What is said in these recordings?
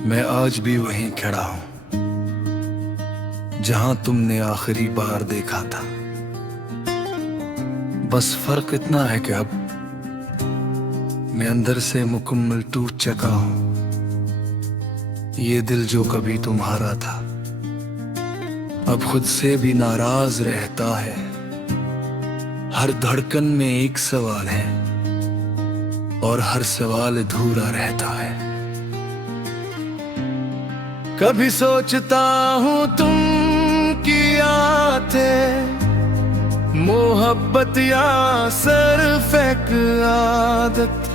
मैं आज भी वहीं खड़ा हूं जहां तुमने आखिरी बार देखा था। बस फर्क इतना है कि अब मैं अंदर से मुकम्मल टूट चुका हूं। ये दिल जो कभी तुम्हारा था अब खुद से भी नाराज रहता है। हर धड़कन में एक सवाल है और हर सवाल अधूरा रहता है। कभी सोचता हूँ तुम किया थे मोहब्बत या सिर्फ एक आदत,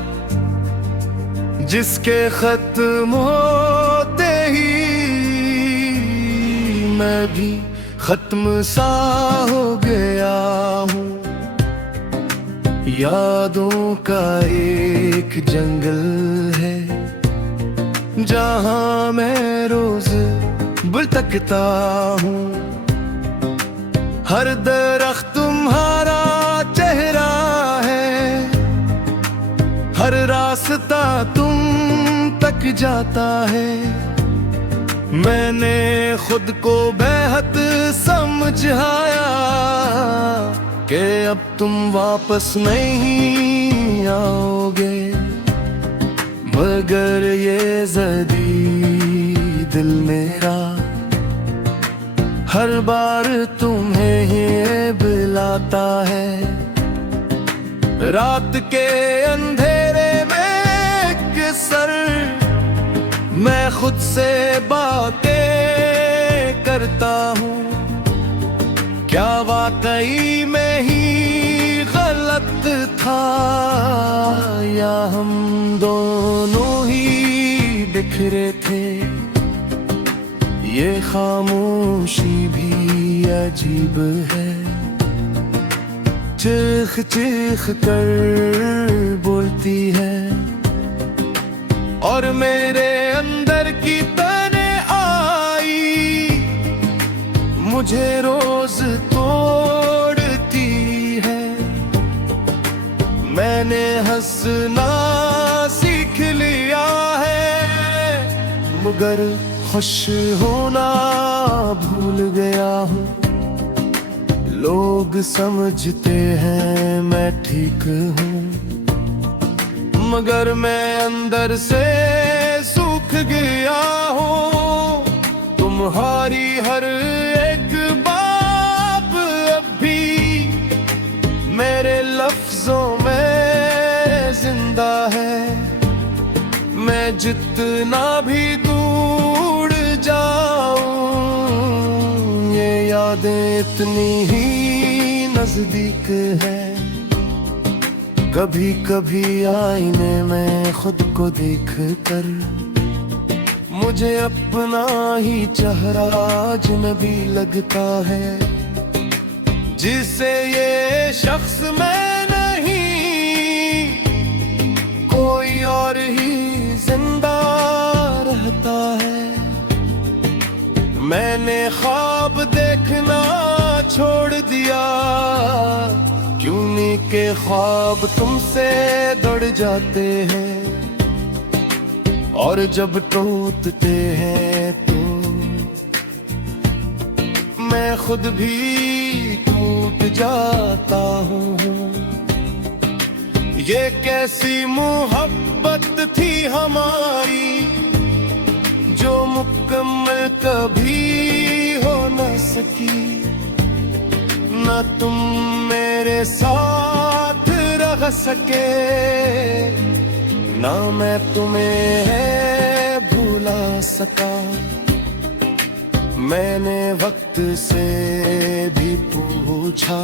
जिसके खत्म होते ही मैं भी खत्म सा हो गया हूँ। यादों का एक जंगल है जहां मैं रोज भटकता हूँ। हर दरख्त तुम्हारा चेहरा है, हर रास्ता तुम तक जाता है। मैंने खुद को बेहद समझाया कि अब तुम वापस नहीं आओगे, मगर ये ज़िद्दी दिल मेरा हर बार तुम्हें ही बुलाता है। रात के अंधेरे में किसर मैं खुद से बातें करता हूँ। क्या वाकई में ही गलत था या हम दोनों ही बिखरे थे। ये खामोशी भी अजीब है, चीख चीख कर बोलती है और मेरे अंदर की तने आई मुझे रोज तोड़ती है। मैंने हंसना सीख लिया है, मगर खुश होना भूल गया हूँ। लोग समझते हैं मैं ठीक हूँ, मगर मैं अंदर से सूख गया हूँ। तुम्हारी हर एक बात अब भी मेरे लफ्जों में जिंदा है। मैं जितना भी दूर जाऊं ये यादें इतनी ही नजदीक है। कभी कभी आईने में खुद को देख कर मुझे अपना ही चेहरा अजनबी लगता है। जिसे ये शख्स मैं नहीं कोई और ही जिंदा रहता है। मैंने ख्वाब देखना छोड़ दिया, क्यों के ख्वाब तुमसे दौड़ जाते हैं और जब टूटते हैं तो मैं खुद भी टूट जाता हूँ। ये कैसी मोहब्बत थी हमारी जो मुकम्मल कभी हो न सकी। ना तुम मेरे साथ रह सके, ना मैं तुम्हें भुला सका। मैंने वक्त से भी पूछा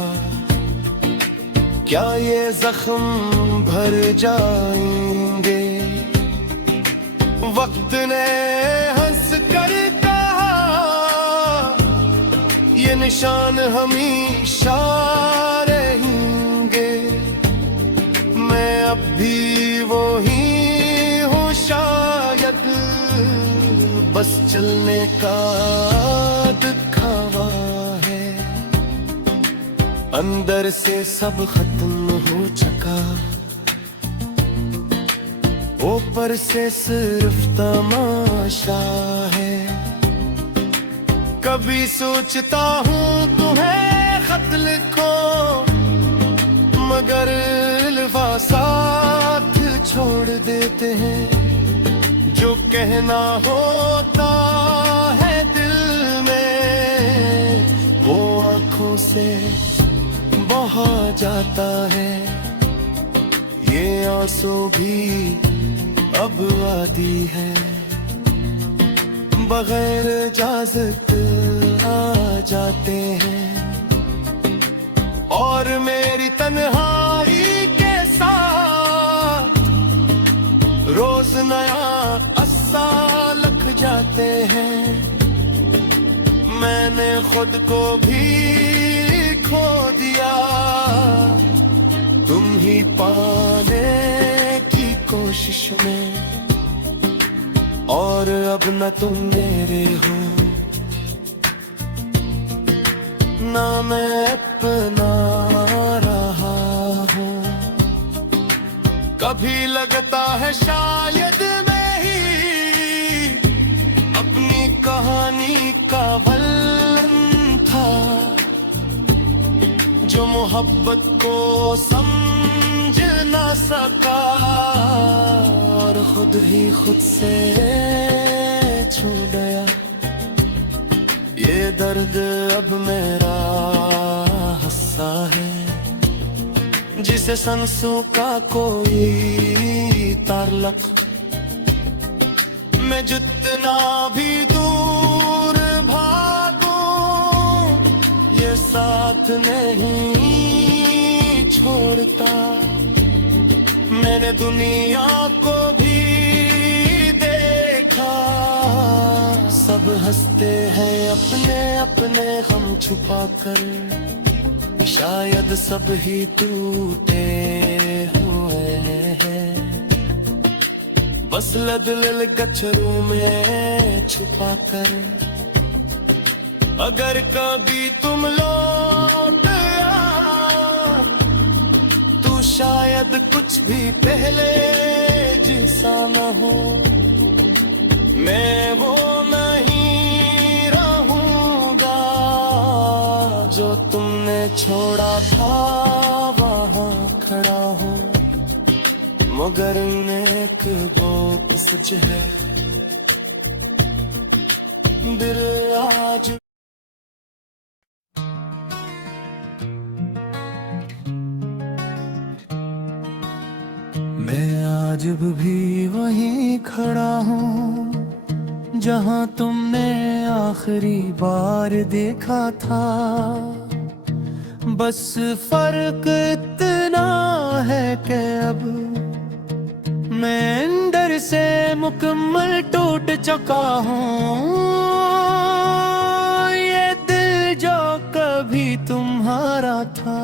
क्या ये जख्म भर जाएंगे। वक्त ने हंस कर कहा ये निशान हमेशा रहेंगे। मैं अब भी वो ही हूँ शायद, बस चलने का दिखावा है। अंदर से सब खत्म हो चुका, ऊपर से सिर्फ तमाशा है। कभी सोचता हूँ तुम्हें खत लिखो, मगर अल्फा साथ छोड़ देते हैं। जो कहना होता है दिल में, वो आंखों से बहा जाता है। ये आंसू भी अब आती है, बगैर इजाजत आ जाते हैं। और मेरी तन्हाई के साथ रोज नया अस्सा लग जाते हैं। मैंने खुद को भी खो दिया, तुम ही पाने की कोशिश में। और अब न तुम मेरे हो, ना मैं अपना रहा हूँ। कभी लगता है शायद मैं ही अपनी कहानी का वल्लन था, जो मोहब्बत को समझ ना सका और खुद ही खुद से छू गया। ये दर्द अब मेरा हस्सा है, जिसे संसू का कोई तारलक। मैं जितना भी दूर भागूं, ये साथ नहीं छोड़ता। मैंने दुनिया को भी देखा, सब हंसते हैं अपने अपने गम छुपा कर। शायद सब ही टूटे हुए हैं, बस लदल गच्छरों में छुपा कर। अगर कभी तुम लौट आओ, तो शायद कुछ भी पहले जैसा न हो। मैं वो नहीं रहूंगा जो तुमने छोड़ा था, वहाँ खड़ा हूँ। मगर एक बोक सच है, दिल आज मैं आज भी वहीं खड़ा हूँ, जहाँ तुमने आखिरी बार देखा था। बस फर्क इतना है कि अब मैं अंदर से मुकम्मल टूट चुका हूँ। ये दिल जो कभी तुम्हारा था,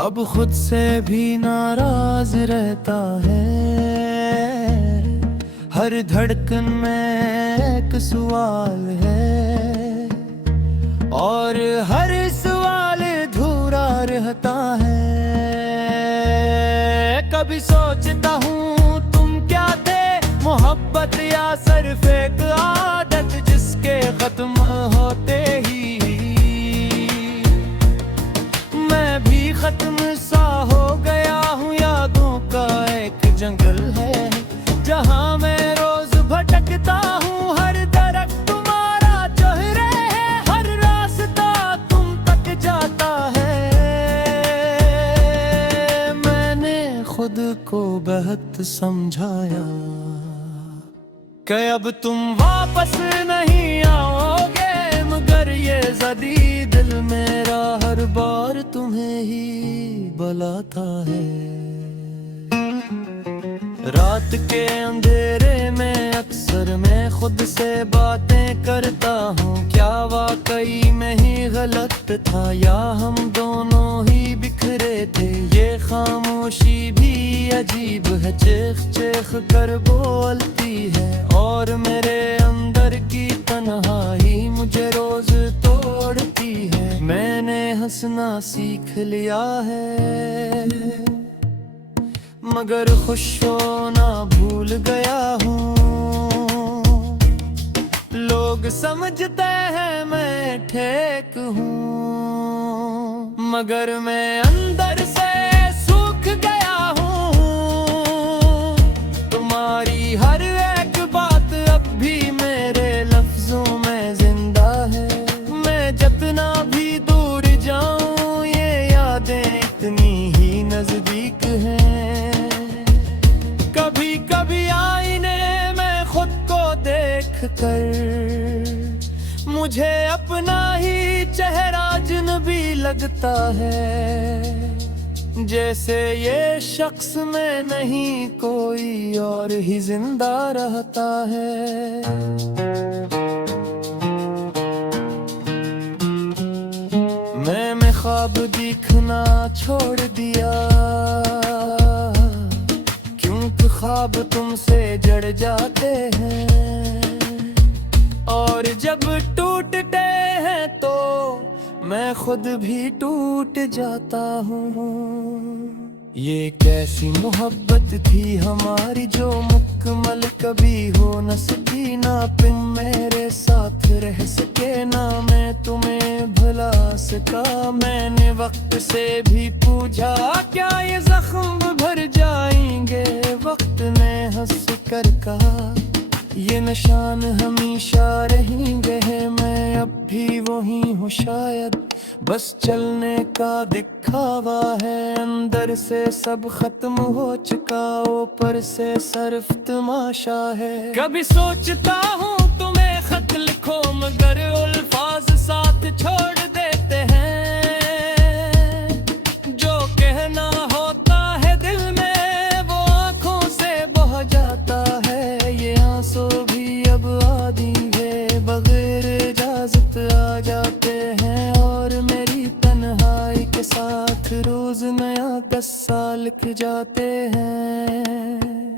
अब खुद से भी नाराज रहता है। हर धड़कन में एक सवाल है, और हर सवाल अधूरा रहता है। कभी सोचता हूँ तुम क्या थे, मोहब्बत या सिर्फ एक आदत, जिसके खत्म होते ही मैं भी खत्म सा हो गया हूँ। यादों का एक जंगल है, जहाँ मैं रोज भटकता हूँ। हर दरख्त तुम्हारा चेहरा है, हर रास्ता तुम तक जाता है। मैंने खुद को बहुत समझाया कि अब तुम वापस नहीं आओगे, मगर ये ज़दी दिल मेरा हर बार तुम्हें ही बुलाता है। रात के अंधेरे में अक्सर मैं खुद से बातें करता हूँ। क्या वाकई में ही गलत था, या हम दोनों ही बिखरे थे। ये खामोशी भी अजीब है, चीख चीख कर बोलती है। और मेरे अंदर की तन्हाई मुझे रोज तोड़ती है। मैंने हंसना सीख लिया है, मगर खुश होना भूल गया हूँ। लोग समझते हैं मैं ठेक हूँ, मगर मैं अंदर से सूख गया हूँ। तुम्हारी हर एक बात अब भी मेरे लफ्जों में जिंदा है। मैं जितना भी दूर जाऊं ये यादें इतनी ही नजदीक हैं। कभी कभी आईने में खुद को देख कर मुझे अपना ही चेहरा अजनबी लगता है। जैसे ये शख्स में नहीं कोई और ही जिंदा रहता है। मैंने ख्वाब दिखना छोड़ दिया, क्योंकि ख्वाब तुमसे जड़ जाते हैं। और जब टूटते हैं तो मैं खुद भी टूट जाता हूँ। ये कैसी मोहब्बत थी हमारी जो मुकम्मल कभी हो न सकी। ना तुम मेरे साथ रह सके, ना मैं तुम्हें भुला सका। मैंने वक्त से भी पूछा क्या ये जख्म भर जाएंगे। वक्त ने हंस कर कहा ये निशान हमेशा रहेंगे। मैं अब भी वही हूँ शायद, बस चलने का दिखावा है। अंदर से सब खत्म हो चुका, ऊपर से सिर्फ तमाशा है। कभी सोचता हूँ तुम्हें खत लिखो, मगर अल्फाज साथ छोड़ देते हैं। जो कहना होता है दिल में वो आंखों से बह जाता है। ये आंसू भी अब आदि है, बगैर इजाजत आ जाते हैं। और मेरी तन्हाई के साथ रोज नया किस्सा लिख जाते हैं।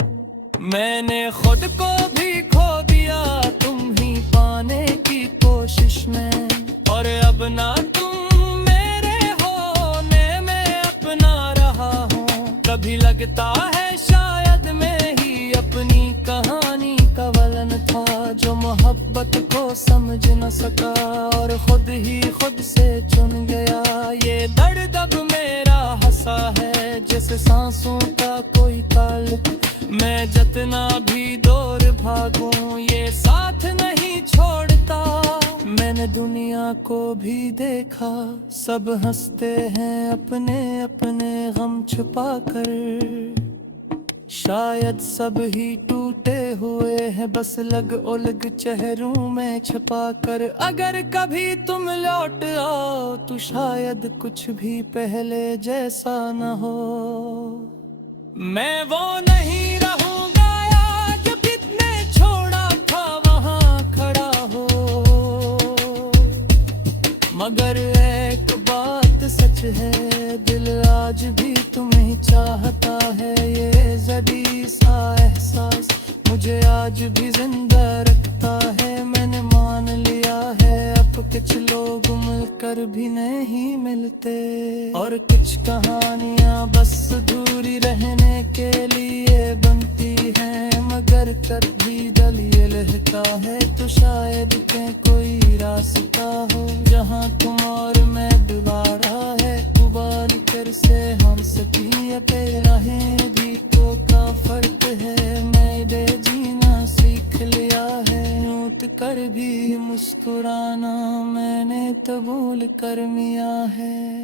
मैंने खुद को भी खो दिया तुम ही पाने की कोशिश में। और अब ना तुम मेरे होने में अपना रहा हूँ। कभी लगता है शायद मैं ही अपनी कहानी का वलन था, जो मोहब्बत को समझ न सका और खुद ही खुद से चुन गया। ये दर्द अब मेरा हंसा है जैसे सांसों का कोई ताल्लुक। मैं जितना भी दूर भागूं ये साथ नहीं छोड़ता। मैंने दुनिया को भी देखा, सब हंसते हैं अपने अपने गम छुपा कर। शायद सब ही टूटे हुए हैं, बस लग उलग चेहरों में छुपा कर। अगर कभी तुम लौट आओ तो शायद कुछ भी पहले जैसा न हो। मैं वो नहीं रहूंगा आज कितने छोड़ा था वहां खड़ा हो। मगर एक बात सच है, दिल आज भी तुम्हें चाहता है। ये जदी सा एहसास मुझे आज भी जिंदा रखता है। मैंने मान लिया है अब कुछ लोग मिलकर भी नहीं मिलते। और कुछ कहानियां बस अधूरी रहने के लिए बनती हैं। मगर कभी दिल ये लहका है तो शायद के कोई रास्ता हो, जहां तुम और मैं दोबारा है उबाल कर से हम सकी। राहें भी तो का फर्क है, मैंने जीना सीख लिया है। यूं कर भी मुस्कुराना मैंने कबूल कर लिया है।